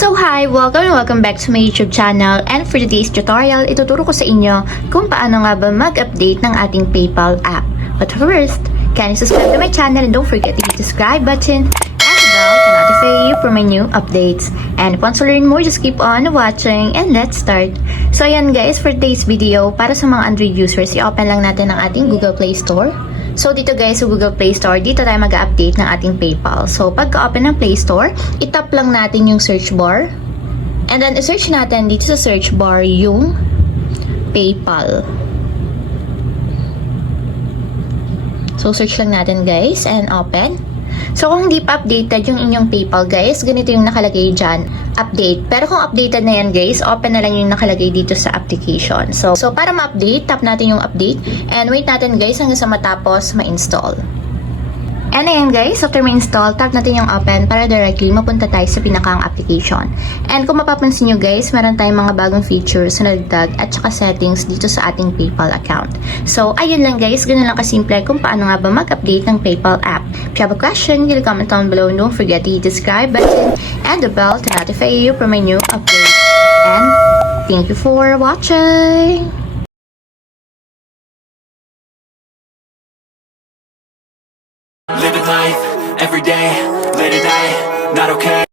So hi! Welcome back to my YouTube channel, and for today's tutorial, ituturo ko sa inyo kung paano nga ba mag-update ng ating PayPal app. But first, can you subscribe to my channel and don't forget to hit the subscribe button and the bell to notify you for my new updates. And if you want to learn more, just keep on watching and let's start. So ayan guys, for today's video, para sa mga Android users, i-open lang natin ang ating Google Play Store. So dito guys, sa Google Play Store, dito tayo mag-update ng ating PayPal. So pagka-open ng Play Store, itap lang natin yung search bar. And then i-search natin dito sa search bar yung PayPal. So search lang natin guys and open. So kung hindi pa updated yung inyong PayPal guys, ganito yung nakalagay dyan, update. Pero kung updated na yan guys, open na lang yung nakalagay dito sa application. So para ma-update, tap natin yung update and wait natin guys hanggang sa matapos ma-install. And ayan guys, after ma-install, tap natin yung open para directly mapunta tayo sa pinakang application. And kung mapapansin nyo guys, meron tayong mga bagong features na nagdag at saka settings dito sa ating PayPal account. So ayun lang guys, ganun lang kasimple kung paano nga ba mag-update ng PayPal app. If you have a question, leave a comment down below. Don't forget to hit the subscribe button and the bell to notify you for my new updates. And thank you for watching! Living life, every day, late at night, not okay.